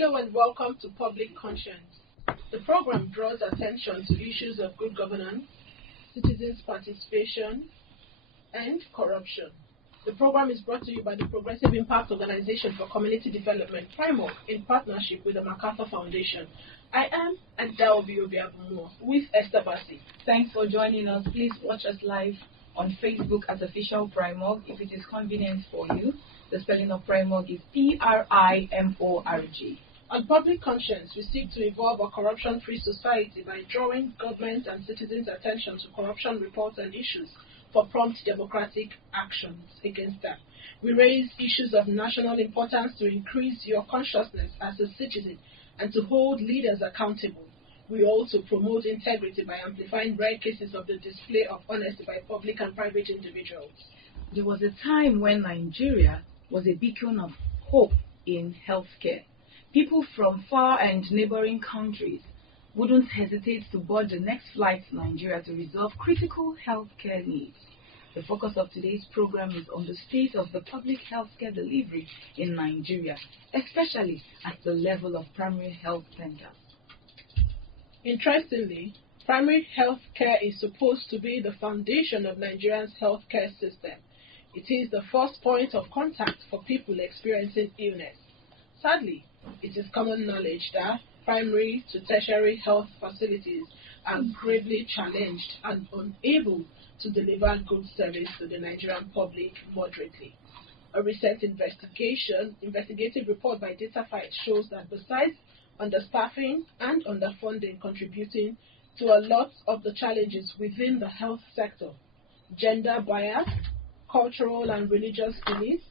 Hello and welcome to Public Conscience. The program draws attention to issues of good governance, citizens' participation, and corruption. The program is brought to you by the Progressive Impact Organization for Community Development, PRIMORG, in partnership with the MacArthur Foundation. I am Adaobi Obiabumo with Esther Bassi. Thanks for joining us. Please watch us live on Facebook as Official PRIMORG if it is convenient for you. The spelling of PRIMORG is PRIMORG. On Public Conscience, we seek to evolve a corruption-free society by drawing government and citizens' attention to corruption reports and issues for prompt democratic actions against them. We raise issues of national importance to increase your consciousness as a citizen and to hold leaders accountable. We also promote integrity by amplifying rare cases of the display of honesty by public and private individuals. There was a time when Nigeria was a beacon of hope in healthcare. People from far and neighboring countries wouldn't hesitate to board the next flight to Nigeria to resolve critical healthcare needs. The focus of today's program is on the state of the public healthcare delivery in Nigeria, especially at the level of primary health centers. Interestingly, primary health care is supposed to be the foundation of Nigeria's healthcare system. It is the first point of contact for people experiencing illness. Sadly, it is common knowledge that primary to tertiary health facilities are gravely challenged and unable to deliver good service to the Nigerian public moderately. A recent investigative report by DataFight shows that besides understaffing and underfunding contributing to a lot of the challenges within the health sector, gender bias, cultural and religious beliefs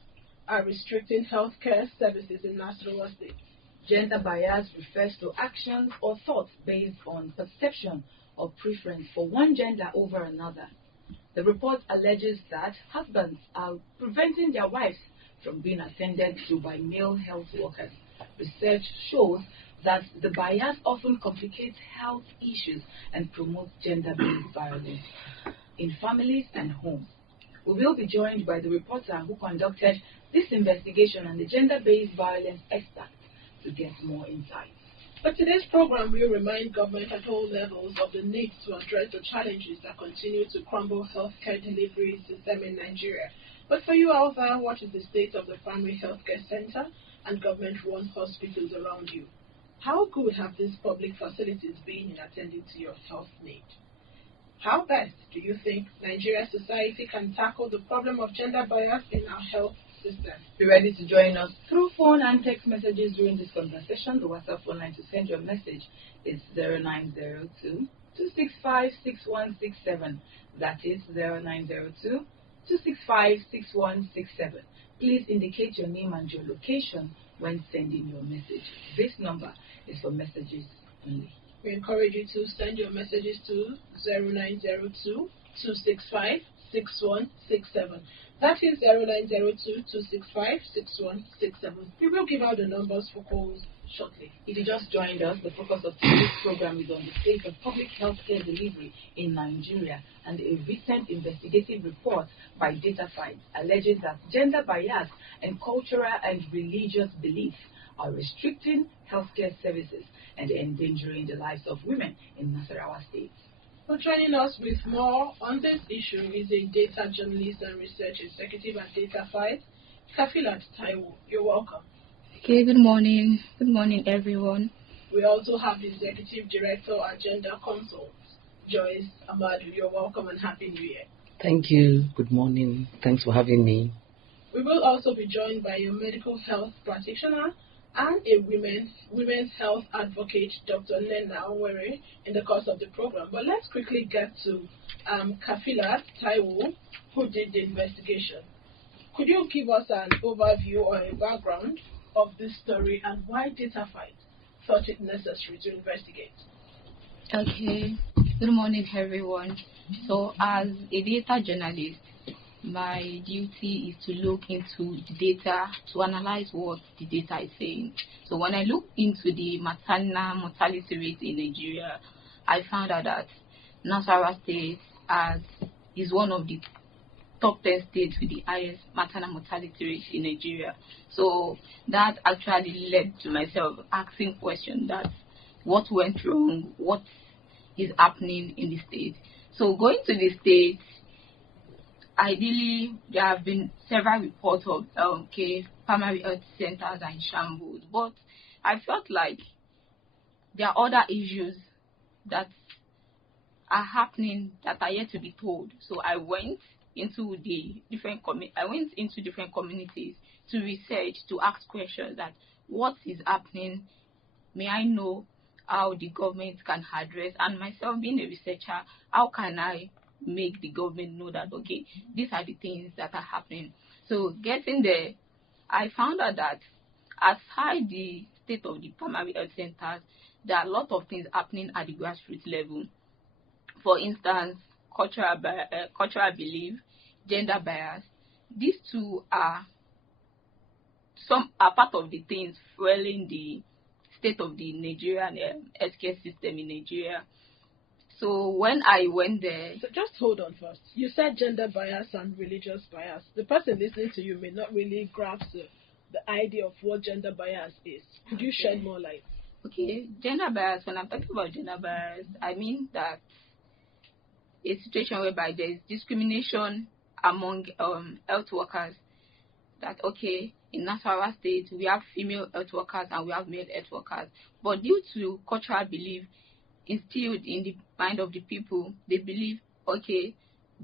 are restricting healthcare services in Nasarawa State. Gender bias refers to actions or thoughts based on perception or preference for one gender over another. The report alleges that husbands are preventing their wives from being attended to by male health workers. Research shows that the bias often complicates health issues and promotes gender-based violence in families and homes. We will be joined by the reporter who conducted this investigation and the gender-based violence expert to get more insight. But today's program will remind government at all levels of the need to address the challenges that continue to crumble healthcare delivery system in Nigeria. But for you out there, what is the state of the primary healthcare center and government-run hospitals around you? How good have these public facilities been in attending to your health need? How best do you think Nigerian society can tackle the problem of gender bias in our health system? Be ready to join us through phone and text messages during this conversation. The WhatsApp phone line to send your message is 0902-265-6167. That is 0902-265-6167. Please indicate your name and your location when sending your message. This number is for messages only. We encourage you to send your messages to 0902-265-6167. That is 0902-265-6167. We will give out the numbers for calls shortly. If you just joined us, the focus of today's program is on the state of public healthcare delivery in Nigeria, and a recent investigative report by DataFight alleges that gender bias and cultural and religious beliefs are restricting healthcare services and endangering the lives of women in Nasarawa State. Well, joining us with more on this issue is a data journalist and research executive at DataFight, Kafilat Taiwo. You're welcome. Okay, good morning. Good morning, everyone. We also have the Executive Director at Gender Consult, Joyce Amadu. You're welcome and Happy New Year. Thank you. Good morning. Thanks for having me. We will also be joined by a medical health practitioner and a women's health advocate, Dr. Nena Onwere, in the course of the program. But let's quickly get to Kafilat Taiwo, who did the investigation. Could you give us an overview or a background of this story and why DataFight thought it necessary to investigate? Okay, good morning, everyone. So, as a data journalist, my duty is to look into the data, to analyze what the data is saying. So when I look into the maternal mortality rate in Nigeria, I found out that Nasarawa State is one of the top 10 states with the highest maternal mortality rate in Nigeria. So that actually led to myself asking questions that what went wrong, what is happening in the state. So going to the state, ideally there have been several reports of primary health centers are in shambles, but I felt like there are other issues that are happening that are yet to be told. So I went into different communities to research, to ask questions that what is happening. May I know how the government can address, and myself being a researcher, how can I make the government know that okay, these are the things that are happening. So getting there, I found out that aside the state of the primary health centers, there are a lot of things happening at the grassroots level. For instance, cultural belief, gender bias. These two are part of the things fueling the state of the Nigerian healthcare system in Nigeria. So when I went there... So just hold on first. You said gender bias and religious bias. The person listening to you may not really grasp the idea of what gender bias is. Could you shed more light? Okay, gender bias, when I'm talking about gender bias, I mean that a situation whereby there is discrimination among health workers. That, okay, in Nasarawa State, we have female health workers and we have male health workers. But due to cultural belief instilled in the mind of the people, they believe, okay,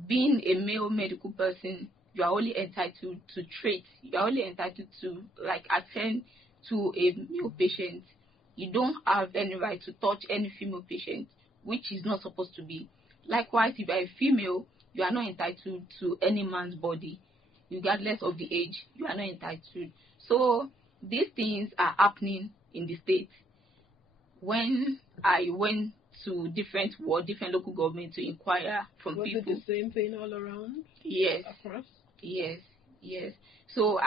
being a male medical person, you are only entitled to treat, you are only entitled to attend to a male patient. You don't have any right to touch any female patient, which is not supposed to be. Likewise, if you are a female, you are not entitled to any man's body, regardless of the age. You are not entitled. So these things are happening in the state. When I went to different local governments to inquire from people. Was it the same thing all around? Yes. Across? Yes. So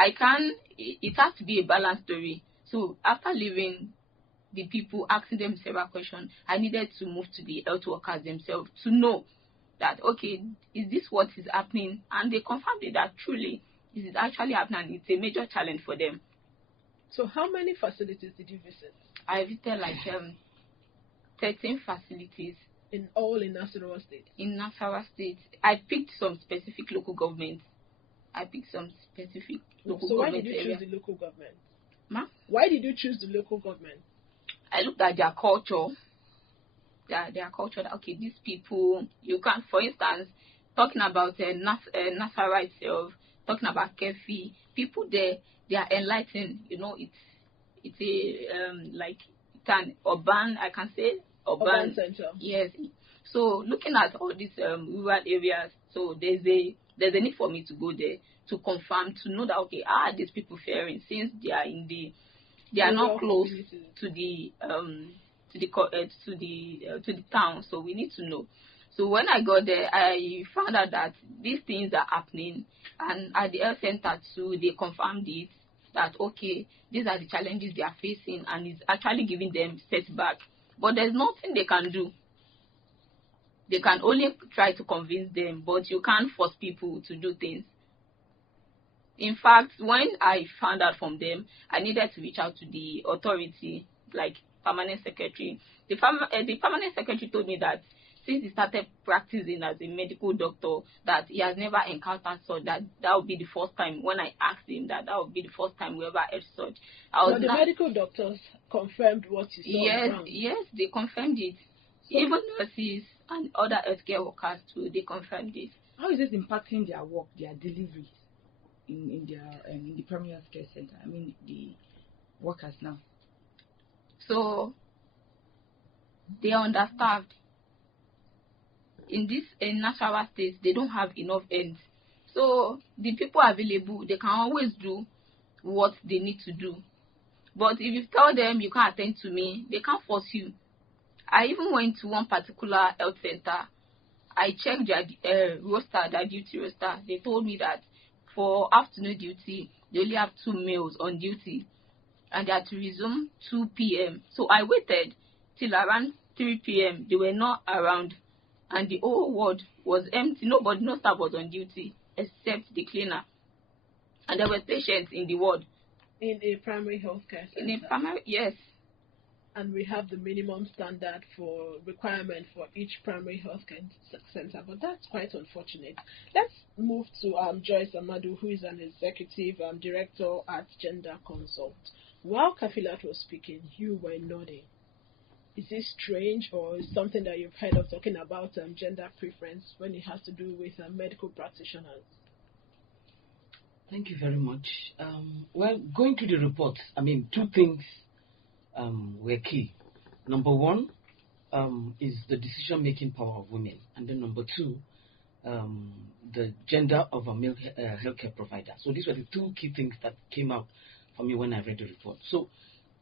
it has to be a balanced story. So after leaving the people, asking them several questions, I needed to move to the health workers themselves to know that, okay, is this what is happening? And they confirmed it that truly this is actually happening. It's a major challenge for them. So how many facilities did you visit? I visited 13 facilities. In Nasarawa State? In Nasarawa State. I picked some specific local governments. So why did you choose the local government? Ma? Why did you choose the local government? I looked at their culture. Their culture. That, okay, these people, you can, for instance, talking about Nasarawa itself, talking about Kefi, people there, they are enlightened. You know, it's an urban, I can say, urban center. Yes. So looking at all these rural areas, so there's a need for me to go there to confirm, to know that, okay, how are these people faring, since they are not close to the town, so we need to know. So when I got there, I found out that these things are happening, and at the health center too, they confirmed it, that okay, these are the challenges they are facing, and it's actually giving them setback. But there's nothing they can do. They can only try to convince them, but you can't force people to do things. In fact, when I found out from them, I needed to reach out to the authority, like permanent secretary. The permanent secretary told me that since he started practicing as a medical doctor, that he has never encountered such. That would be the first time. When I asked him that would be the first time we ever heard such. But the medical doctors confirmed what you saw. Yes, they confirmed it. So, even nurses and other healthcare workers too, they confirmed it. How is this impacting their work, their deliveries in the primary health care center? I mean, the workers now. So they are understaffed. In Nasarawa State, they don't have enough ends. So the people available, they can always do what they need to do. But if you tell them you can't attend to me, they can't force you. I even went to one particular health center. I checked their roster, their duty roster. They told me that for afternoon duty, they only have 2 males on duty, and they had to resume 2 p.m. So I waited till around 3 p.m. They were not around, and the whole ward was empty. No staff was on duty. except the cleaner. And there were patients in the ward. In a primary healthcare center. In a primary, yes. And we have the minimum standard for requirement for each primary healthcare center, but that's quite unfortunate. Let's move to Joyce Amadu, who is an executive director at Gender Consult. While Kafilat was speaking, you were nodding. Is this strange, or is something that you've heard of talking about gender preference when it has to do with medical practitioners? Thank you very much. Well, going to the report, two things were key. Number one is the decision-making power of women, and then number two, the gender of a male healthcare provider. So these were the two key things that came out for me when I read the report. So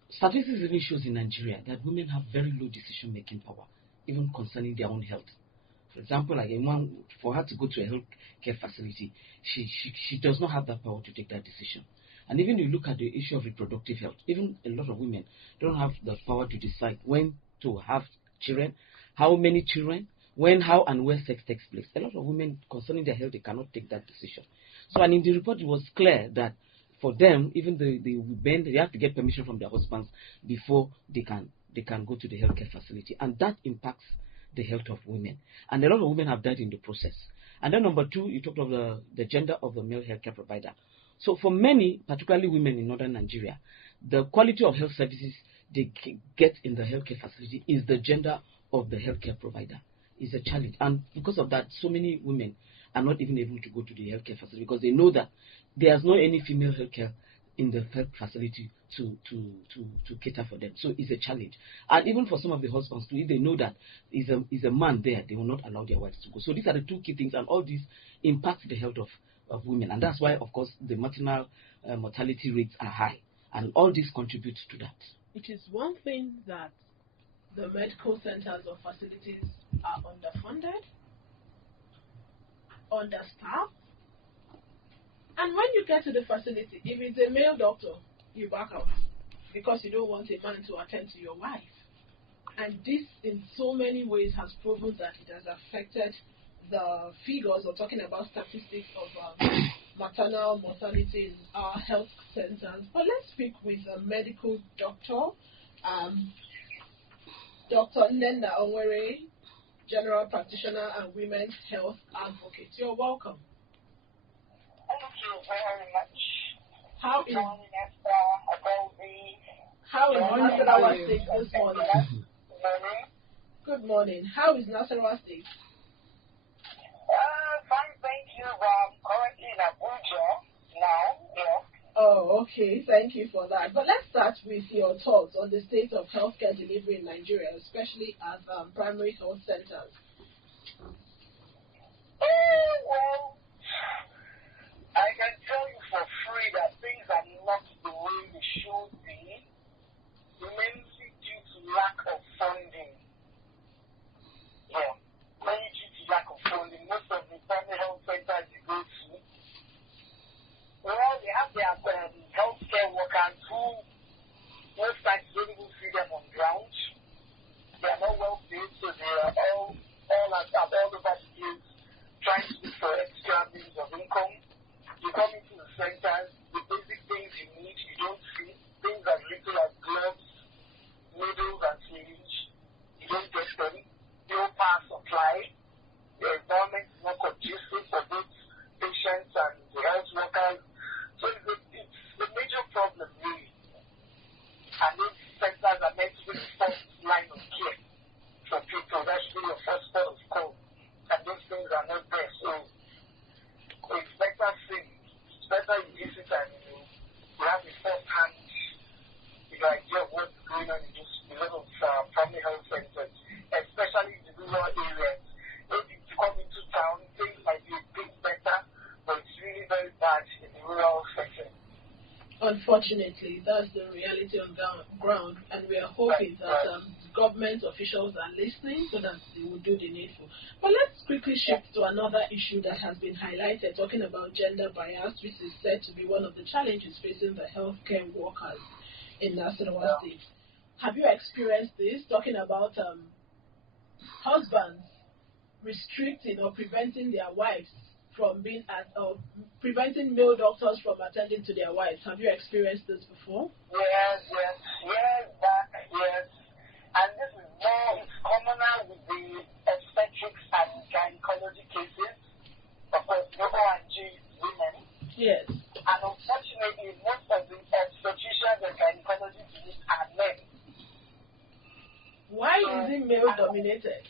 statistics even shows in Nigeria that women have very low decision-making power, even concerning their own health. For example, like for her to go to a healthcare facility, she does not have that power to take that decision. And even you look at the issue of reproductive health, even a lot of women don't have the power to decide when to have children, how many children, when, how, and where sex takes place. A lot of women concerning their health, they cannot take that decision. So, and in the report, it was clear that for them, even the women, they have to get permission from their husbands before they can go to the healthcare facility, and that impacts the health of women. And a lot of women have died in the process. And then number two, you talked of the gender of the male healthcare provider. So for many, particularly women in northern Nigeria, the quality of health services they get in the healthcare facility is the gender of the healthcare provider. It's a challenge. And because of that, so many women are not even able to go to the healthcare facility because they know that there's no any female healthcare in the health facility to cater for them. So it's a challenge. And even for some of the husbands too, if they know that is a man there, they will not allow their wives to go. So these are the two key things, and all these impact the health of women. And that's why, of course, the maternal mortality rates are high. And all this contributes to that. It is one thing that the medical centers or facilities are underfunded, understaffed, and when you get to the facility, if it's a male doctor, you back out because you don't want a man to attend to your wife. And this, in so many ways, has proven that it has affected the figures, or talking about statistics of maternal mortality in our health centers. But let's speak with a medical doctor, Dr. Nenda Onwere, general practitioner and women's health advocate. You're welcome. Thank you very much. How is Nasarawa State this morning? Good morning. How is Nasarawa State? Fine, thank you. Currently in Abuja now. Yeah. Oh, okay. Thank you for that. But let's start with your thoughts on the state of healthcare delivery in Nigeria, especially at primary health centers. Well, I can tell you for free that things are not the way they should be, mainly due to lack of funding. Yeah, mainly due to lack of funding. Most of the primary health centers you go to, well, they have their healthcare workers who most times don't even see them on ground. They are not well paid, so they are all over the place trying to look for extra means of income. You come into the centers, the basic things you need, you don't see. Things as little as gloves, needles, and syringe, you don't get them. No power supply. The environment is not conducive for both patients and the health workers. So it's a major problem, really. And those centers are meant to be the first line of care for people. That should be your first port of call. And those things are not there. So it's better you visit and you have a first-hand idea of what's going on in a lot of family health centers, especially in the rural areas. If you come into town, things might be a bit better, but it's really very bad in the rural sector. Unfortunately, that's the reality on the ground, and we are hoping that government officials are listening so that they will do the needful. But let's quickly shift to another issue that has been highlighted, talking about gender bias, which is said to be one of the challenges facing the healthcare workers in Nasarawa State. Have you experienced this, talking about husbands restricting or preventing their wives from preventing male doctors from attending to their wives. Have you experienced this before? Yes, yes. And this is it's commoner with the obstetrics and gynecology cases. Of course, the O&G women. Yes. And unfortunately, most of the obstetricians and gynecologists are men. Why is it male dominated?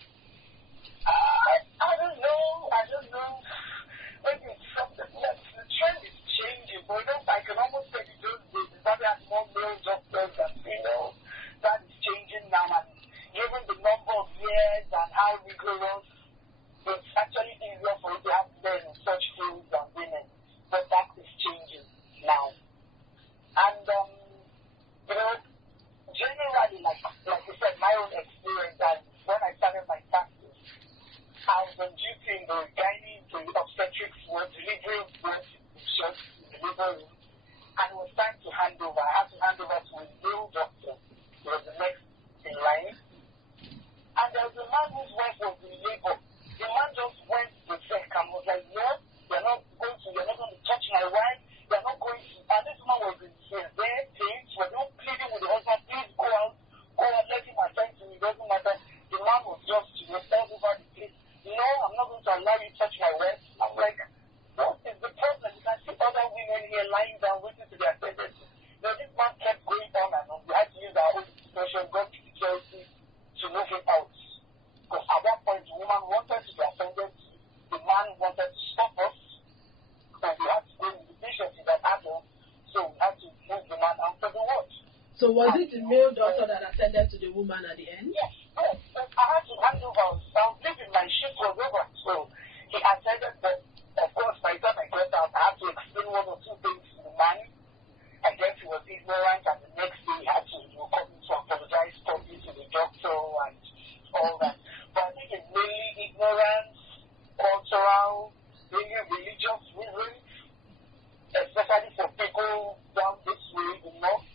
I don't know. Maybe it's something. The trend is changing, but I can almost say it those days. It's probably has more male doctors than female. That is changing now, and given the number of years and how rigorous, it's actually easier for you to have men in such fields than women. But that is changing now. And generally, like you said, my own experience, and when I started my practice, I was on duty in the gynae, the obstetrics ward, delivery ward, just in the delivery room, and it was time to hand over. I had to hand over to a male doctor. He was the next in line. And there was a man whose wife was in labor. The man just went to check and was like, no, you're not going to touch my wife. You're not going to. And this man was in severe pain. She was not pleading with the husband, please go out, let him attend to me, it doesn't matter. The man was just, all over the place. No, I'm not going to allow you to touch my wife. I'm like, what is the problem? You can see other women here lying down waiting to be attended to. This man kept going on and on. We had to use our own discretion, go to security to move him out. Because at that point, the woman wanted to be attended to. The man wanted to stop us. And we had to go with the patient in that adult. So we had to move the man out of the ward. So was it the male doctor that attended to the woman at the end? Yes. I had to hand over. I was leaving, my shift was over. So he attended, but of course, by the time I got out, I had to explain one or two things to the man. I guess he was ignorant, and the next day he had to come to apologize publicly to the doctor and all that. But I think it's mainly ignorance, cultural, mainly religious reasons, especially for people down this way in North.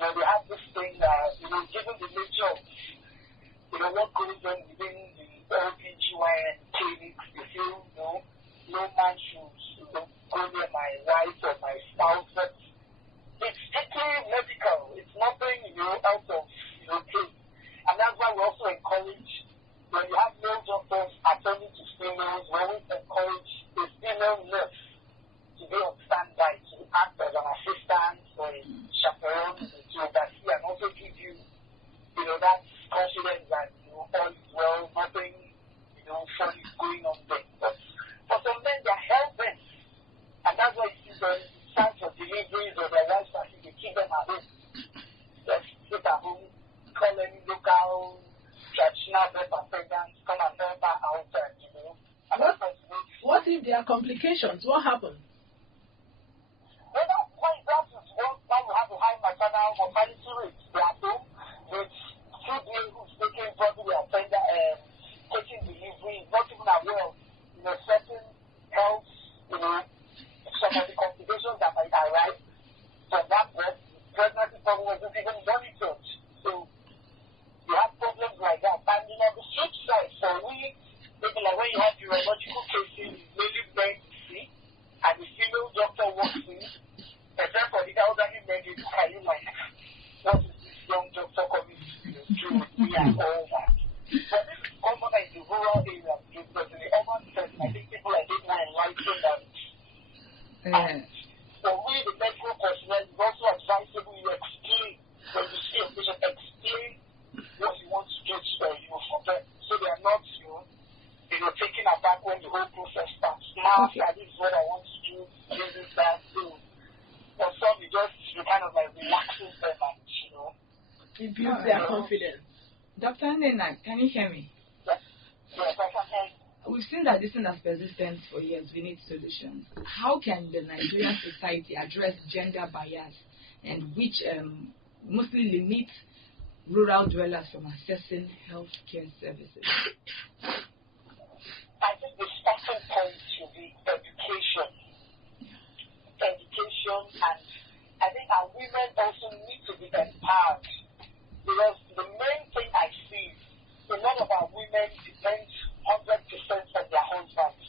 They have this thing that, given the nature of, what goes on within the LGBTQIA clinics, they feel, no man should, go near my wife or my spouse. But it's strictly medical. It's nothing, out of, place. And that's why we also encourage, when you have male doctors attending to females, we always encourage a female nurse to be on standby, to act as an assistant or a chaperone to oversee and also give you, that confidence that, all is well, nothing, funny is going on there. But for some men, they're hell-bent. And that's why you see them sign for deliveries or their wives are they keep them at home. Just sit at home, call any local traditional birth attendants, come and help her out, What if there are complications? What happens? Well, that's why you have a high maternal mortality rate. They are home with female who's taking probably taking delivery, not even aware of certain health, some of the complications that might arise from that birth. Pregnancy probably wasn't even monitored. So you have problems like that. And on the flip side, so maybe like when you have urological cases, mainly men see, and the female doctor walks in, except for the elderly men, they look at you like, what is this young doctor coming to do with me and all that. But this is common in the rural areas, because in the urban setting, I think people are getting more enlightened and for we, the medical personnel, it's also advisable you explain, when you see a patient, explain what you want to do for them, so they are not, taken aback when the whole process starts. Now, this is what I want to do, this is that, too. For some, you kind of like relaxing them and, it builds their confidence. Dr. Nena, can you hear me? Yes, I can hear you. We've seen that this thing has persisted for years. We need solutions. How can the Nigerian society address gender bias and which mostly limit rural dwellers from accessing healthcare services? I think the starting point should be education. Education, and I think our women also need to be empowered. Because the main thing I see, a lot of our women depend 100% on their husbands.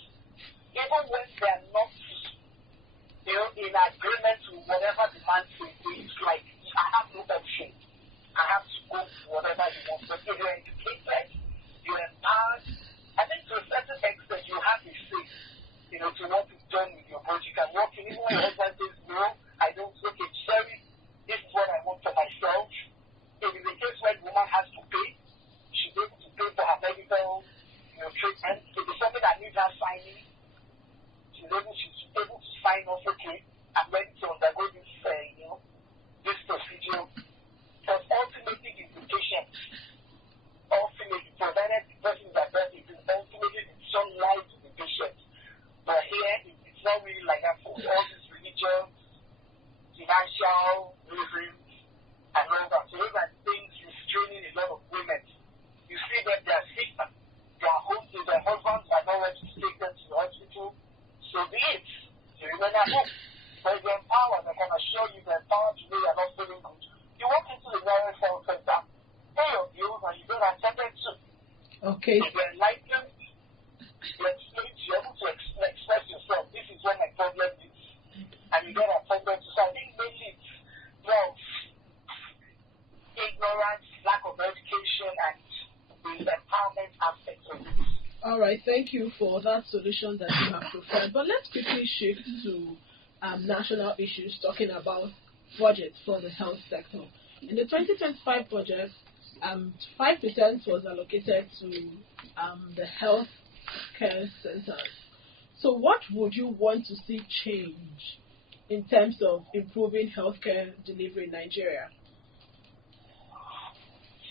financial reasons and all that. So those are things restraining a lot of women. You see that they are sick, their husbands are not ready to take them to the hospital. So be it. You remain at home. But if you're empowered, I can assure you they're empowered to know you're not feeling good. You walk into the nearest health center, pay your bills, and you get attended to. Okay. If you're enlightened, you're able to express yourself. This is what my problem is. And you get attended to. So I think mainly it's more of ignorance, lack of education, and the empowerment aspect of it. All right, thank you for that solution that you have preferred. But let's quickly shift to national issues, talking about budget for the health sector. In the 2025 budget, 5% was allocated to the health care centers. So what would you want to see change in terms of improving healthcare delivery in Nigeria?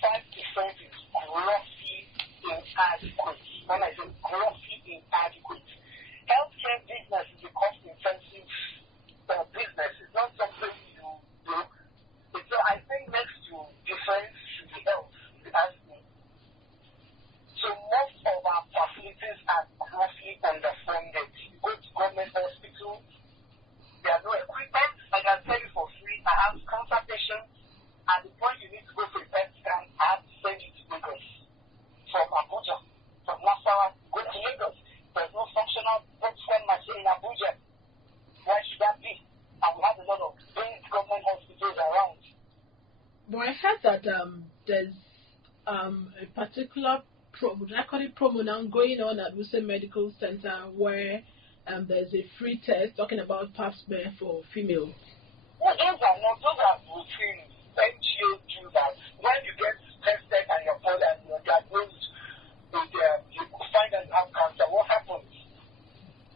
5% is grossly inadequate. When I say grossly inadequate, healthcare business is a cost-intensive business. It's not something you do. It's, I think, next to defense should be health, if you ask me. So most of our facilities are grossly underfunded. You go to government hospitals, there are no equipment. I can tell you for free, I have cancer patients. At the point you need to go for a PET scan, I have to send you to Lagos. From Abuja, from Nassau, go to Lagos. There's no functional PET scan machine in Abuja. Why should that be? And we have a lot of big government hospitals around. But I heard that there's a particular promo now going on at Wuse Medical Center where there's a free test talking about pap smear for females. Well, those are routine. NGO do that. When you get tested and you're diagnosed with, you find out you have cancer, what happens?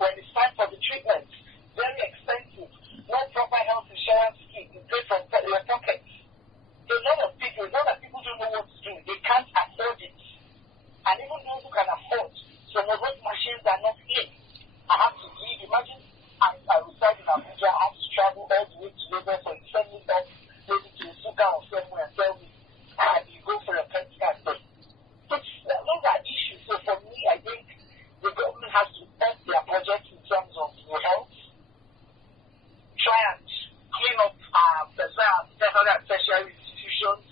When it's time for the treatment, very expensive, no proper health insurance scheme, you pay from your pocket. A lot of people don't know what to do. They can't afford it. And even those who can afford, some of those machines are not here. I have to leave. Imagine I reside in Abuja, I have to travel all the way to Lagos and send me up maybe to Suga or somewhere and tell me, you go for a PET scan. Those are issues. So for me, I think the government has to up their budget in terms of health, try and clean up tertiary institutions,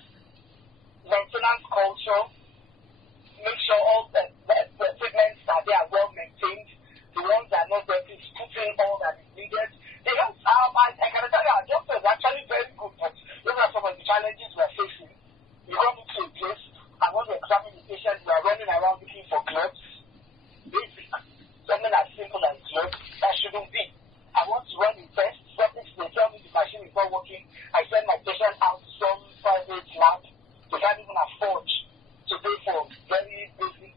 maintenance culture, make sure all the equipment that they are well maintained, the ones that are not dirty, putting all that is needed. The health, I can tell you, our doctors are actually very good, but those are some of the challenges we are facing. You come into a place, and when we examine the patient, we are running around looking for gloves. Basic. Something as simple as gloves. That shouldn't be. I want to run a test. Something they tell me the machine is not working. I send my patient out to some private lab. They can't even afford to pay for very basic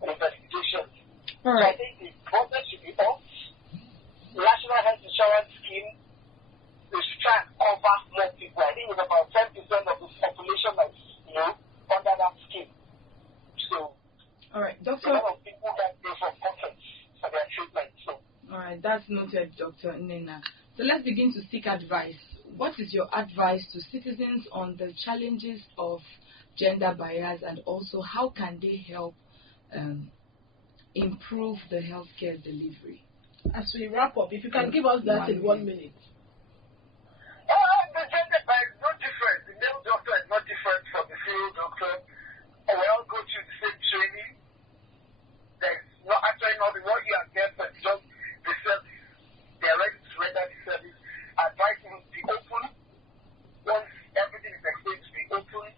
investigations. So I think the budget should be up. The National Health Insurance Scheme, they should try and cover more people. I think it's about 10% of the population that's under that scheme. So, all right, Doctor. A lot of people that pay for pockets for their treatment. So, all right, that's noted, Dr. Nena. So let's begin to seek advice. What is your advice to citizens on the challenges of gender bias, and also how can they help improve the healthcare delivery? As we wrap up, if you can give us that in 1 minute. The gender bias is no different. The male doctor is not different from the female doctor. We all go through the same training. There's not actually not what you are there for, just the service. They are ready to render the service. Advice to be open. Once everything is explained, to be open.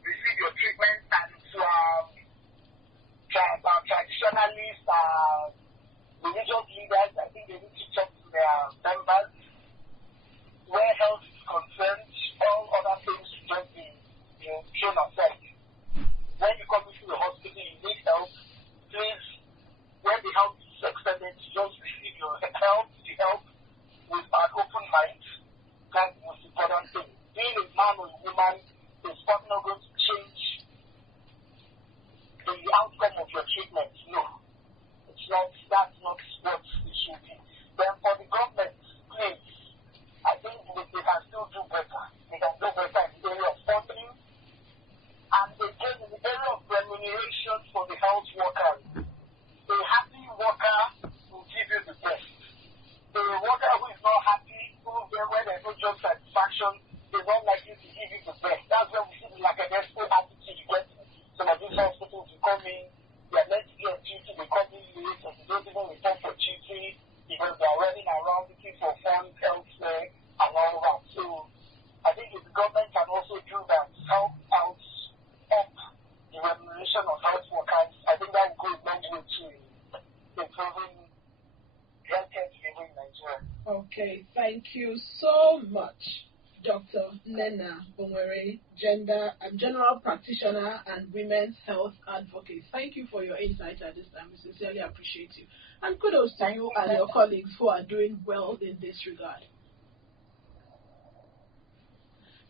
Receive your treatment, and to traditionalists, religious leaders, I think they need to talk to their members. Where health is concerned, all other things should just be thrown aside. When you come into the hospital, you need help. Please, when the help is extended, just receive your help, with an open mind. That's the most important thing. Being a man or a woman is not going to change the outcome of your treatment. No. It's not. That's not what it should be. Then for the government, please, I satisfaction, they're not likely to give you the best. That's where we see like an expo attitude you get to some of these hospitals. You come in, they're meant to be on duty, they come in late, and they don't even report for duty because they're running around looking for funds elsewhere and all that. So I think if the government can also do that, help out up the remuneration of health workers, I think that will go a long way to improving healthcare delivery in Nigeria. Okay, thank you so much, Dr. Nena Onwere, general practitioner and women's health advocate. Thank you for your insight at this time. We sincerely appreciate you. And kudos to you and your colleagues who are doing well in this regard.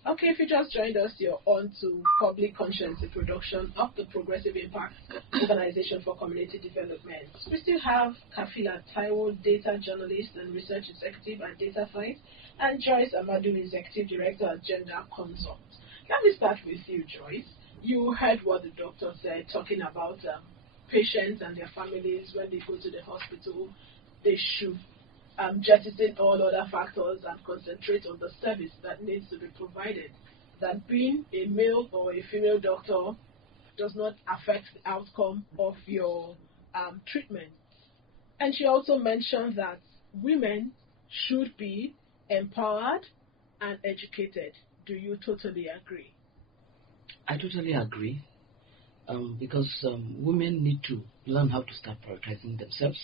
Okay, if you just joined us, you're on to Public Conscience, a production of the Progressive Impact Organization for Community Development. We still have Kafila Taiwo, data journalist and research executive at Data Science, and Joyce Amadu, executive director at Gender Consult. Let me start with you, Joyce. You heard what the doctor said, talking about patients and their families when they go to the hospital. They should jettison all other factors and concentrate on the service that needs to be provided. That being a male or a female doctor does not affect the outcome of your treatment. And she also mentioned that women should be empowered and educated. Do you totally agree? I totally agree, because women need to learn how to start prioritizing themselves.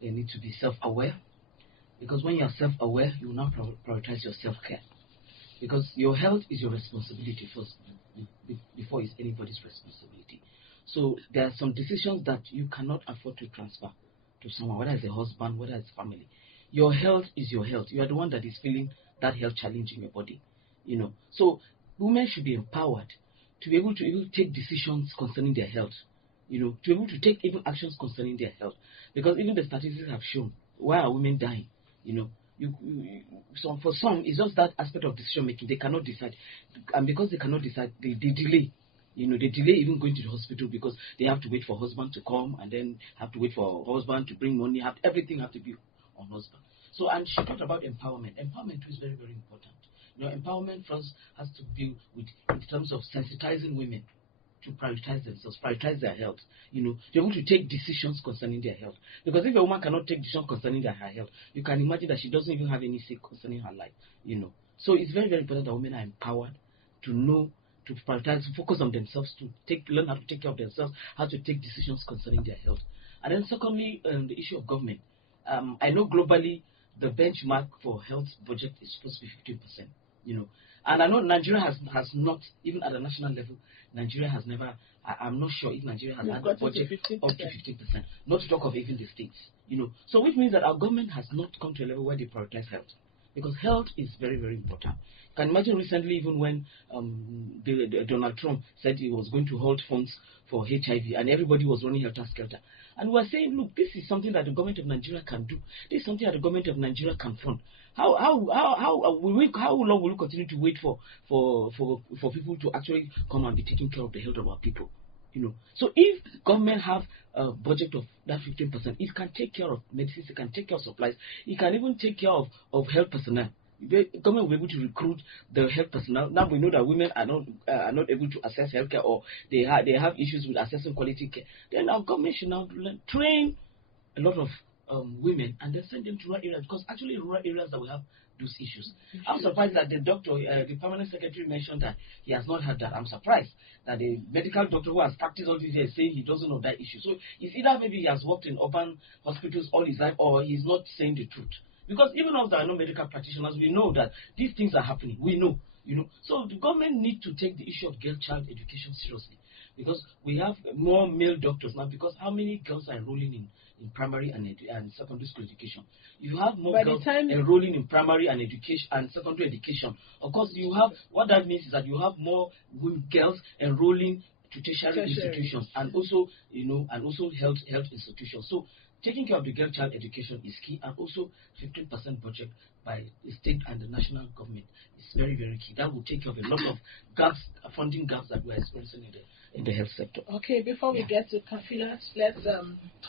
They need to be self-aware, because when you are self-aware, you will now prioritize your self-care. Because your health is your responsibility first, before it's anybody's responsibility. So there are some decisions that you cannot afford to transfer to someone, whether it's a husband, whether it's family. Your health is your health. You are the one that is feeling that health challenge in your body. So women should be empowered to be able to even take decisions concerning their health. To be able to take even actions concerning their health. Because even the statistics have shown, why are women dying? For some, it's just that aspect of decision making. They cannot decide, and because they cannot decide, they delay. They delay even going to the hospital because they have to wait for husband to come, and then have to wait for husband to bring money. Everything have to be on husband. So, and she talked about empowerment. Empowerment is very, very important. Empowerment first has to be in terms of sensitizing women to prioritize themselves, prioritize their health, to be able to take decisions concerning their health. Because if a woman cannot take decisions concerning her health, you can imagine that she doesn't even have any say concerning her life, So it's very, very important that women are empowered to know, to prioritize, to focus on themselves, to learn how to take care of themselves, how to take decisions concerning their health. And then secondly, the issue of government. I know globally the benchmark for health budget is supposed to be 15%, And I know Nigeria has not, even at the national level, Nigeria has never, I'm not sure if Nigeria has had a budget up to 15%, not to talk of even the states, So which means that our government has not come to a level where they prioritize health. Because health is very, very important. You can imagine recently, even when Donald Trump said he was going to halt funds for HIV, and everybody was running helter-skelter. And we were saying, look, this is something that the government of Nigeria can do. This is something that the government of Nigeria can fund. How long will we continue to wait for people to actually come and be taking care of the health of our people? So if government have a budget of that 15%, it can take care of medicines, it can take care of supplies, it can even take care of health personnel. The government will be able to recruit the health personnel. Now we know that women are not able to access healthcare, or they have issues with accessing quality care. Then our government should now train a lot of women and then send them to rural areas, because actually in rural areas that we have those issues. I'm surprised that the doctor, the permanent secretary, mentioned that he has not had that. I'm surprised that the medical doctor who has practiced all these years saying he doesn't know that issue. So it's either maybe he has worked in urban hospitals all his life, or he's not saying the truth. Because even if there are no medical practitioners, we know that these things are happening. We know, So the government needs to take the issue of girl-child education seriously, because we have more male doctors now. Because how many girls are enrolling in primary and secondary school education? You have more girls enrolling in primary and secondary education. Of course, you have, what that means is that you have more girls enrolling to tertiary institutions, and also health institutions. So taking care of the girl-child education is key, and also 15% budget by the state and the national government is very, very key. That will take care of a lot of gaps, funding gaps that we are experiencing in the health sector. Okay, before we get to Kafila, let's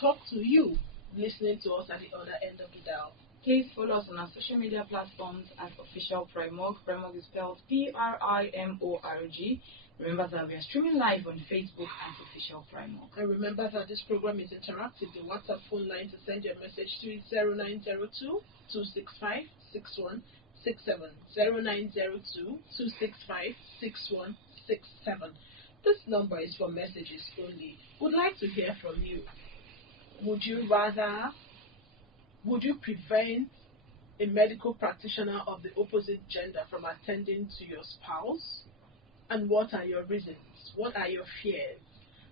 talk to you listening to us at the other end of the dial. Please follow us on our social media platforms at Official PRIMORG. PRIMORG is spelled PRIMORG. Remember that we are streaming live on Facebook at Official PRIMORG. And remember that this program is interactive. The WhatsApp phone line to send your message to is 0902 265 6167. 0902 265 6167. This number is for messages only. Would like to hear from you. Would you prevent a medical practitioner of the opposite gender from attending to your spouse? And what are your reasons? What are your fears?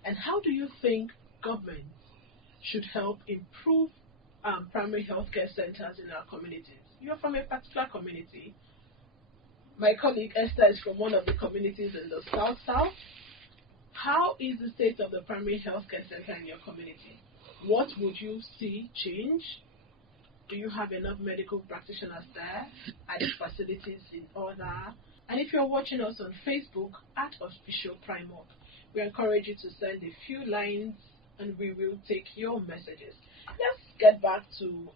And how do you think government should help improve primary healthcare centers in our communities? You're from a particular community. My colleague Esther is from one of the communities in the South. How is the state of the primary healthcare center in your community? What would you see change? Do you have enough medical practitioners there? Are the facilities in order? And if you're watching us on Facebook at Official PRIMORG, we encourage you to send a few lines and we will take your messages. Let's get back to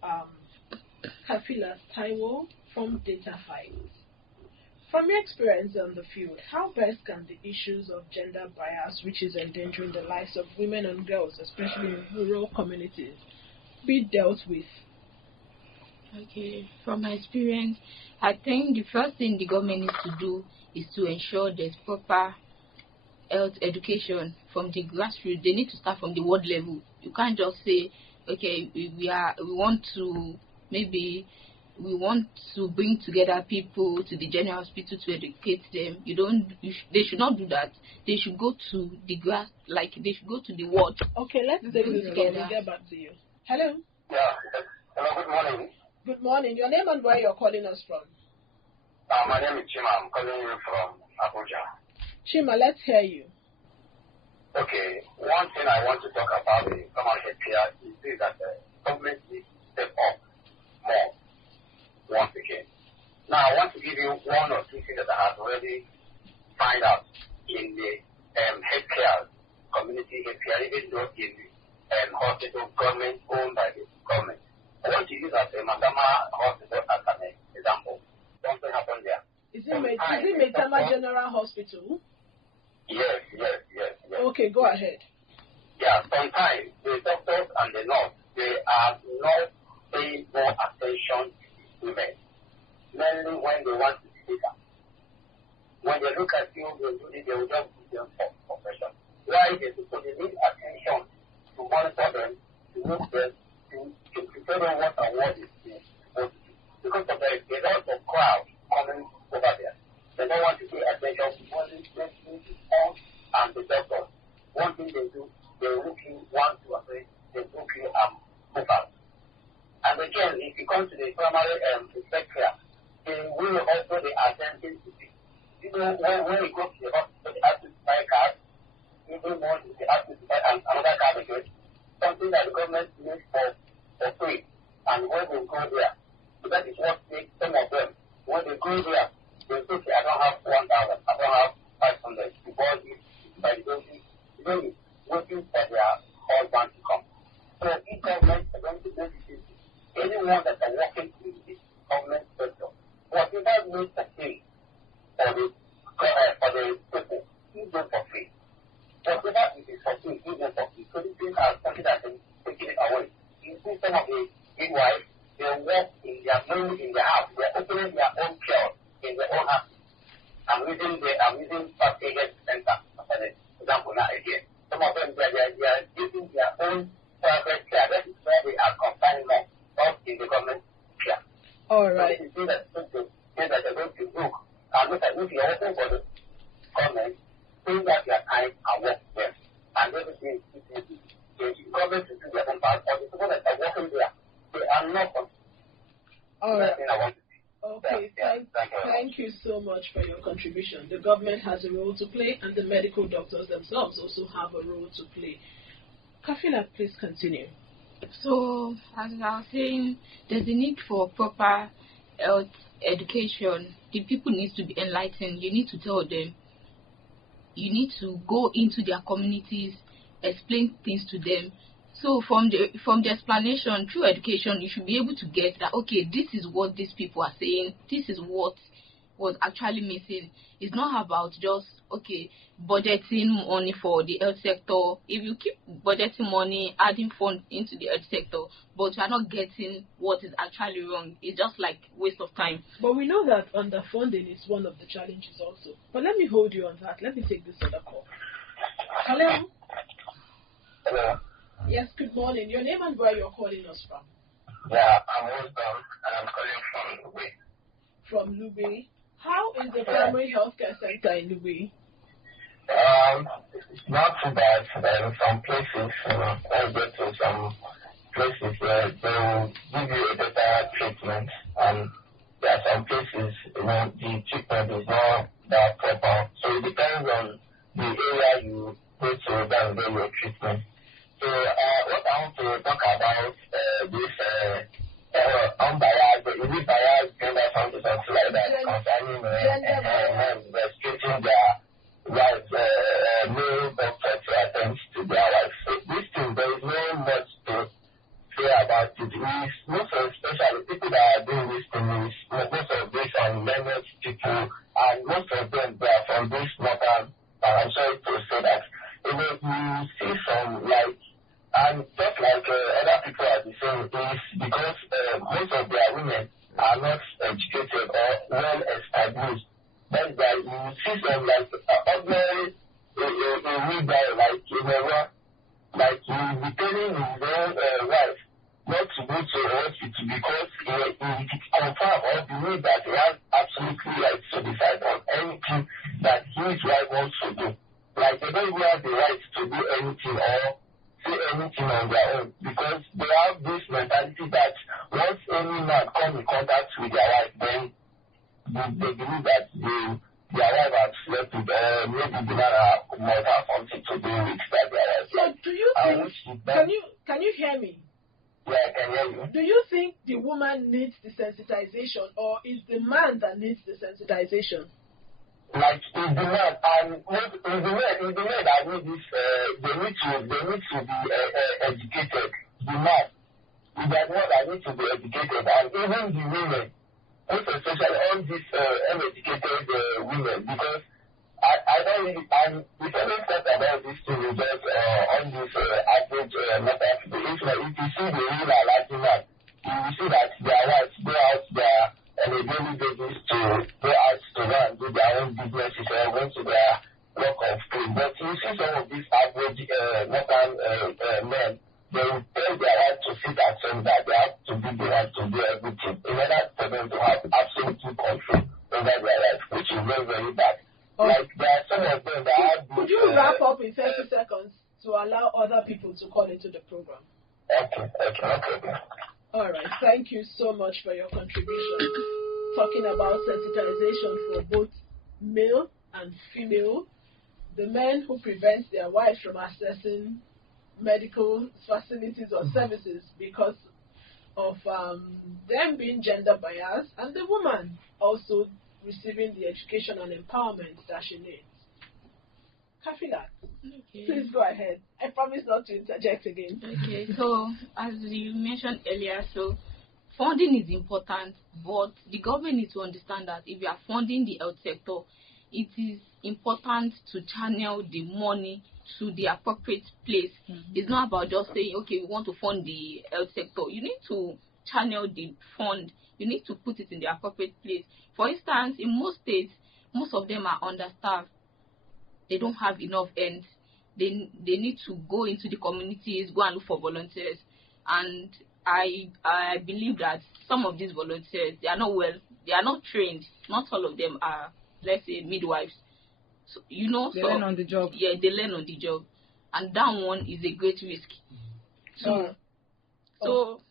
Kafila Taiwo from Data Fight. From your experience on the field, how best can the issues of gender bias, which is endangering the lives of women and girls, especially in rural communities, be dealt with? Okay, from my experience, I think the first thing the government needs to do is to ensure there's proper health education from the grassroots. They need to start from the ward level. You can't just say, okay, we want to bring together people to the general hospital to educate them. They should not do that. They should go to the grass, they should go to the ward. Okay, let's take this together. We'll get back to you. Hello. Yeah. Hello. Good morning. Good morning. Your name and where you're calling us from? My name is Chima. I'm calling you from Abuja. Chima, let's hear you. Okay. One thing I want to talk about the common healthcare is that the government needs to step up more once again. Now, I want to give you one or two things that I have already found out in the healthcare, community healthcare, even though in the hospital government owned by the government. I want to use as a Matama Hospital as an example. Something happened there. Is it Matama General Hospital? Yes. Okay, go ahead. Yeah, sometimes the doctors and the nurse, they are not paying more attention to women, mainly when they want to see them. When they look at you, they will just do them for profession. Why they need attention to monitor them, to look them, to tell them what and what is supposed to do. Because of the lot of crowd coming over there. They don't want to pay attention to what is on and the doctors. One thing they do, they look you 1, 2, and 3, they look you move out. And again, if you come to the primary respect care, they will also be attending to this. You know, when you go to the hospital, they have to buy cards. Even more, they have to buy another card again. Something that the government needs for free. And when they go there, so that is what makes some of them, when they go there, they say, okay, I don't have 1,000, I don't have 500, because by the government, waiting for their husband to come. So each government is going to make it easy. Anyone that are working in this government sector, whatever needs to pay for the people, give them for free. Whatever it is for free, give them for free. So this is something that can take it away. You see some of the midwives, they work in their house. They are opening their own care in their own house. I'm using package center as an example now again. Some of them, they are using their own private care. That is where they are confined more, not in the government care. All right. So this is things that they're going to look. And look at if you're working for the government, think that your time and work there. And everything is easy. The government to do their own part, or the people that are working there, they are not. All right. I want to see. Okay, thank you so much for your contribution. The government has a role to play, and the medical doctors themselves also have a role to play. Kafila, please continue. So, as I was saying, there's a need for proper health education. The people need to be enlightened. You need to tell them. You need to go into their communities, explain things to them, So from the explanation through education, you should be able to get that, okay, this is what these people are saying, this is what was actually missing. It's not about just, okay, budgeting money for the health sector. If you keep budgeting money, adding funds into the health sector, but you are not getting what is actually wrong, it's just like waste of time. But we know that underfunding is one of the challenges also. But let me hold you on that. Let me take this other call. Hello? Hello. Yes, good morning. Your name and where you're calling us from? Yeah, I'm Wisdom, and I'm calling from Lube. From Lube. How is the primary healthcare center in Lube? It's not too bad. In some places, I go to some places where they will give you a better treatment, and there are some places, the treatment is not that proper. So it depends on the area you go to that get your treatment. So what I want to talk about this unbiased, is it biased gender something like that concerning men restricting their wives, male doctors to attend to their wives. So this thing, there is no much to say about it. Most especially people that are doing this thing is most of these learned people, and most of them they are from this northern. I'm sorry to say that. You see some and just like other people are the same, is because most of their women are not educated or well established. Then you see some ordinary a reader like he will be telling his own wife not to go to a hospital because he confirm or believe that he has absolutely right to decide on anything that his wife wants to do. Like they don't even have the right to do anything or say anything on their own, because they have this mentality that once any man comes in contact with their wife, then they believe that their wife has slept with maybe the man might have something to do with that their wife. So do you think, can you hear me? Yeah, I can hear you. Do you think the woman needs the sensitization, or is the man that needs the sensitization? Like it's the man, and it's the men that need this. They need to be educated. The man is the one that needs to be educated, and even the women, most especially all these uneducated women, because I don't really. And we always talk about this thing with just on this average matter. If you see the real Aladdin man, you will see that their wives go out there on a daily basis to go out to run, do their own businesses, or go to their work of trade. But you see some of these average northern men, they will tell their wife to sit at home, that they have to be the one to do everything in order for them to have absolute control over their life, which is very, very bad. Like there are some of them that have. Could you wrap up in 30 seconds to allow other people to call into the program? Okay. All right. Thank you so much for your contribution. Talking about sensitization for both male and female, the men who prevent their wives from accessing medical facilities or services because of them being gender biased, and the woman also receiving the education and empowerment that she needs. Kafila, please go ahead. I promise not to interject again. Okay, so as you mentioned earlier, so funding is important, but the government needs to understand that if you are funding the health sector, it is important to channel the money to the appropriate place. It's not about just saying, okay, we want to fund the health sector. You need to channel the fund. You need to put it in the appropriate place. For instance, in most states, most of them are understaffed. They don't have enough ends. They need to go into the communities, go and look for volunteers. And I believe that some of these volunteers, they are not trained. Not all of them are, let's say, midwives. So, they learn on the job. Yeah, they learn on the job. And that one is a great risk. So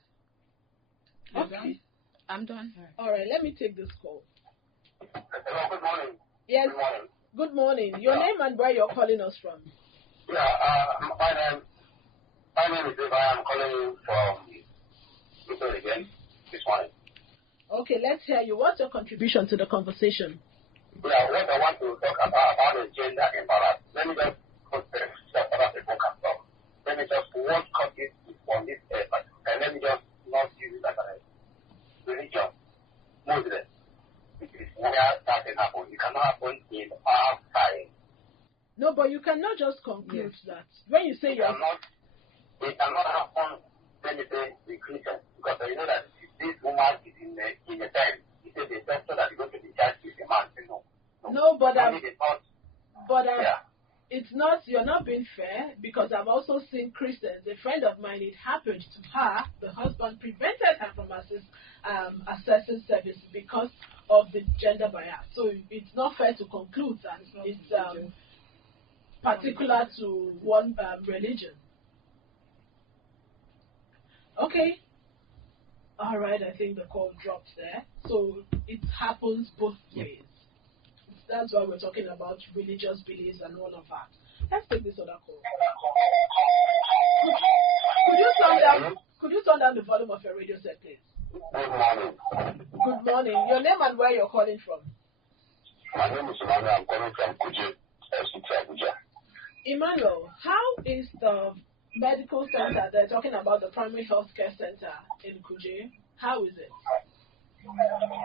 okay. I'm done. All right, let me take this call. Hello, good morning. Yes. Good morning. Good morning. Your name and where you're calling us from? Yeah, my name is Eva. I'm calling you from Lube again this morning. Okay, let's hear you. What's your contribution to the conversation? Yeah, what I want to talk about is gender imbalance. Let me just put this so other people can talk. let me just what causes on this earth, and let me just not use it as a religion. Muslim. It is where that can happen. It cannot happen in outside. No, but you cannot just conclude that. When you say it cannot happen, let me say, with Christians. Because you know that this woman is in a time. He said the doctor that is going to be charged with a man. No, but it's not, you're not being fair, because I've also seen Christians. A friend of mine, it happened to her. The husband prevented her from accessing service because of the gender bias. So it's not fair to conclude that it's particular to one religion. Okay. All right, I think the call dropped there. So it happens both ways. That's why we're talking about religious beliefs and all of that. Let's take this other call. Could you turn down the volume of your radio set, please? Good morning. Good morning. Your name and where you're calling from? My name is Emmanuel. I'm calling from Kuje, Abuja. Emmanuel, how is the medical center? They're talking about the primary health care center in Kuje. How is it?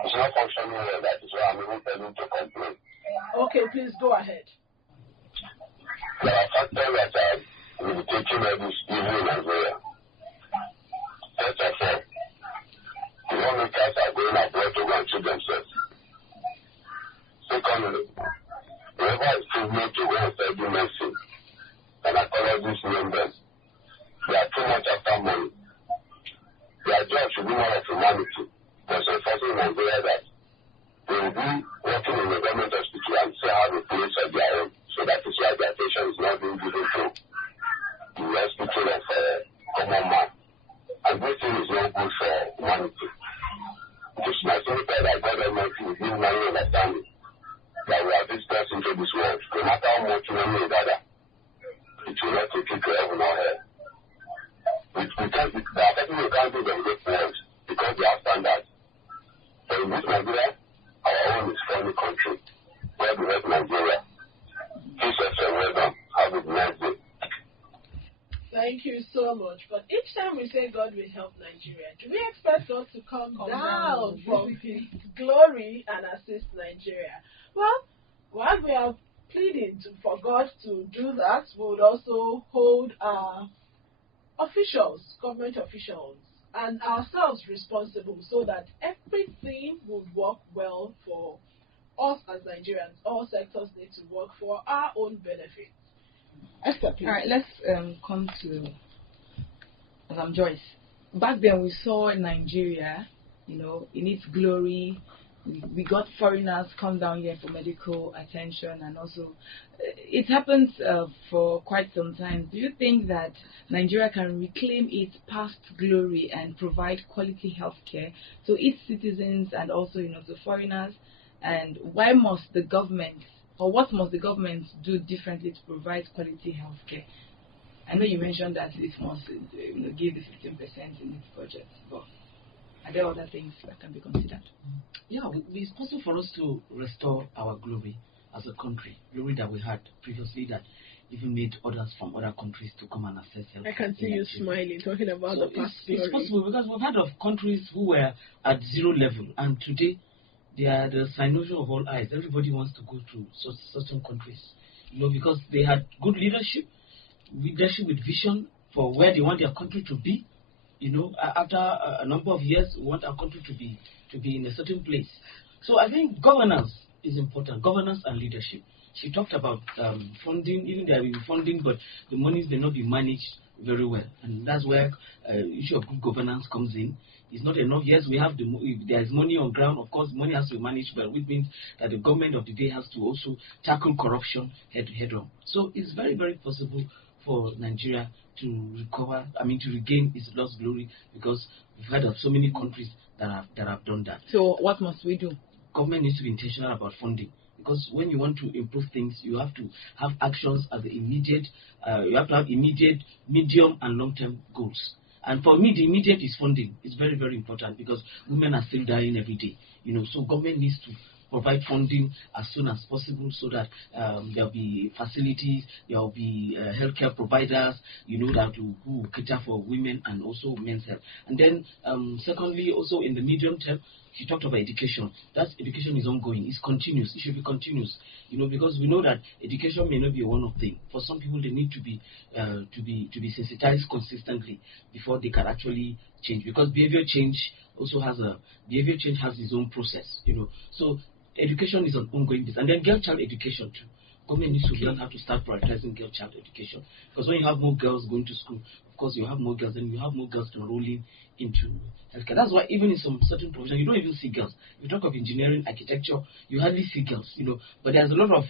It's not functioning well. That is why I'm even telling to complain. Okay, please go ahead. There are factors that will be taking this evil in Nigeria. First of all, the lawmakers are going abroad to go and treat themselves. Secondly, whoever is privileged to go and study medicine, and psychologists name them, they are too much after money. Their job should be more of humanity. There's unfortunately in Nigeria that they will be working in the government hospital and still have a place of their own. So that is why their patient is not being given to the hospital of common man. And this thing is not good for humanity. It is my simple prayer that God Almighty will give money and understanding that we are visitors into this world. No matter how much money we gather, it will not take it to heaven or hell. There are certain countries that get world because they have standards. But in this Nigeria, our own is friendly country. God bless Nigeria. Peace and well done. Have a nice day. Thank you so much. But each time we say God will help Nigeria, do we expect God to come down from His glory and assist Nigeria? Well, while we are pleading for God to do that, we would also hold our officials, government officials, and ourselves responsible so that everything would work well for us as Nigerians. All sectors need to work for our own benefit. Esther, please. All right, let's come to Joyce. Back then, we saw Nigeria, in its glory. We got foreigners come down here for medical attention, and also it happens for quite some time. Do you think that Nigeria can reclaim its past glory and provide quality health care to its citizens and also, to foreigners? And why must the government, or what must the government do differently to provide quality health care? I know you mentioned that it must give the 15% in its budget, but are there other things that can be considered? Yeah, it's possible for us to restore our glory as a country, glory that we had previously that even made others from other countries to come and access health. I can see you smiling, talking about the past glory. It's possible because we've heard of countries who were at zero level, and today they are the cynosure of all eyes. Everybody wants to go to certain countries, because they had good leadership with vision for where they want their country to be. After a number of years, we want our country to be in a certain place. So I think governance is important, governance and leadership. She talked about funding, even there will be funding, but the monies may not be managed very well. And that's where issue of good governance comes in. It's not enough. Yes, there is money on ground. Of course, money has to be managed well, which means that the government of the day has to also tackle corruption head on. So it's very, very possible for Nigeria to regain its lost glory, because we've heard of so many countries that have done that. So what must we do? Government needs to be intentional about funding, because when you want to improve things, you have to have actions as the immediate. You have to have immediate, medium, and long-term goals. And for me, the immediate is funding. It's very, very important because women are still dying every day. So government needs to provide funding as soon as possible so that there'll be facilities, there'll be healthcare providers, that who cater for women and also men's health. And then secondly, also in the medium term, she talked about education. That education is ongoing. It's continuous. It should be continuous. Because we know that education may not be a one-off thing. For some people, they need to be sensitized consistently before they can actually change. Because behavior change has its own process. So education is an ongoing business. And then girl-child education too. Government needs to learn how to start prioritizing girl-child education. Because when you have more girls going to school, of course you have more girls, and you have more girls enrolling into healthcare. That's why even in some certain professions, you don't even see girls. If you talk of engineering, architecture, you hardly see girls. But there's a lot of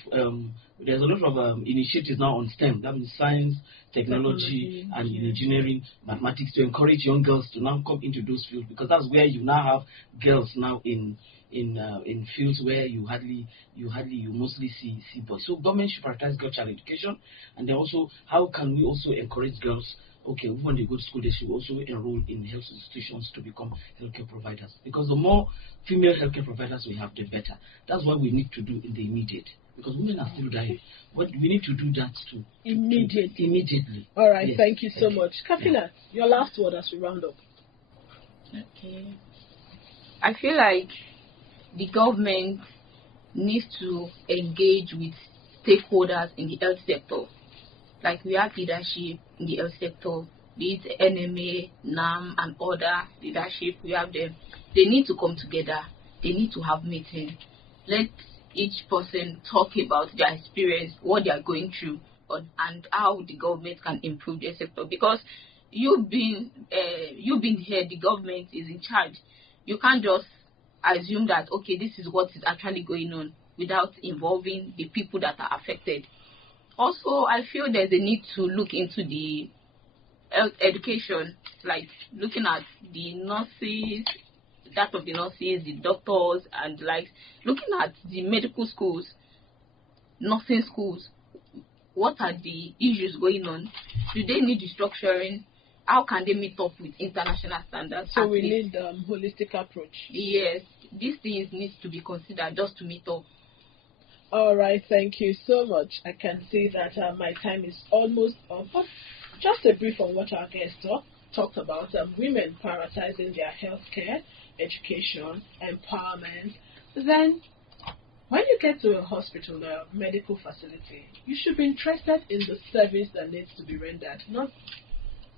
initiatives now on STEM. That means science, technology, and engineering, mathematics, to encourage young girls to now come into those fields, because that's where you now have girls now in fields where you mostly see boys. So government should prioritize girl-child education, and then also how can we also encourage girls? Okay, when they go to school, they should also enroll in health institutions to become healthcare providers. Because the more female healthcare providers we have, the better. That's what we need to do in the immediate. Because women are still dying. But we need to do that too. Immediately. All right, yes. Thank you so much. Kafila, your last word as we round up. Okay. I feel like the government needs to engage with stakeholders in the health sector. Like we have leadership in the health sector, be it NMA, NAM, and other leadership. We have them. They need to come together. They need to have meetings. Let each person talk about their experience, what they are going through, and how the government can improve their sector. Because you being here, the government is in charge. You can't just assume that, okay, this is what is actually going on without involving the people that are affected. Also, I feel there's a need to look into the health education, like looking at the nurses, that of the nurses, the doctors, and like looking at the medical schools, nursing schools. What are the issues going on? Do they need restructuring? How can they meet up with international standards? So we need a holistic approach. Yes, these things need to be considered just to meet up. All right, thank you so much. I can see that my time is almost up. But just a brief on what our guest talked about, women prioritizing their healthcare, education, empowerment. Then, when you get to a hospital or a medical facility, you should be interested in the service that needs to be rendered, not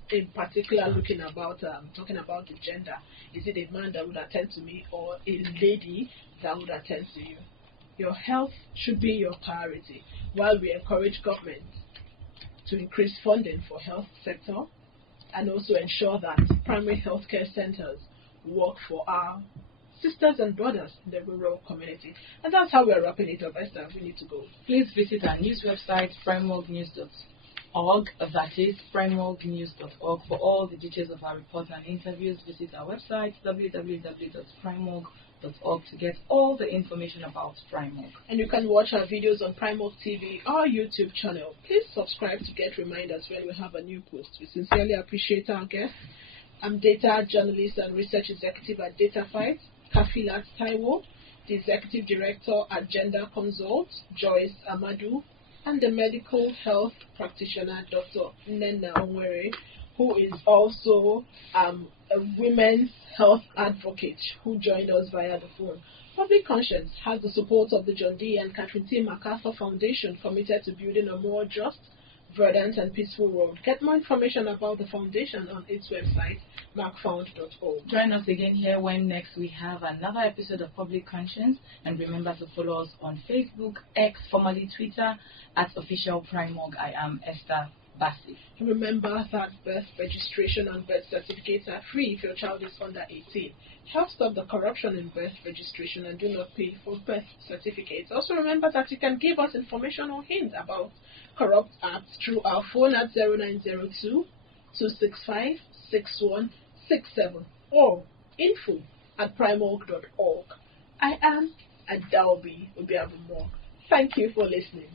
in particular talking about the gender. Is it a man that would attend to me or a lady that would attend to you? Your health should be your priority. While we encourage government to increase funding for health sector and also ensure that primary healthcare centers work for our sisters and brothers in the rural community. And that's how we're wrapping it up. Esther, we need to go. Please visit our news website, PRIMORGnews.org. That is PRIMORGnews.org. For all the details of our reports and interviews, visit our website, www.PRIMORG.org, to get all the information about PRIMORG. And you can watch our videos on PRIMORG TV, our YouTube channel. Please subscribe to get reminders when we have a new post. We sincerely appreciate our guests. I'm data journalist and research executive at DataFight, Kafilat Taiwo, the executive director at Gender Consult, Joyce Amadu, and the medical health practitioner, Dr. Nena Onwere, who is also a women's health advocate who joined us via the phone. Public Conscience has the support of the John D. and Catherine T. MacArthur Foundation, committed to building a more just, verdant, and peaceful world. Get more information about the foundation on its website, macfound.org. Join us again here when next we have another episode of Public Conscience, and remember to follow us on Facebook, X, formerly Twitter, @official PRIMORG. I am Esther Bassi. Remember that birth registration and birth certificates are free if your child is under 18. Help stop the corruption in birth registration and do not pay for birth certificates. Also remember that you can give us information or hints about corrupt acts through our phone at 0902 265 6167 or info@primorg.org. I am Adalbi Obiabumor. Thank you for listening.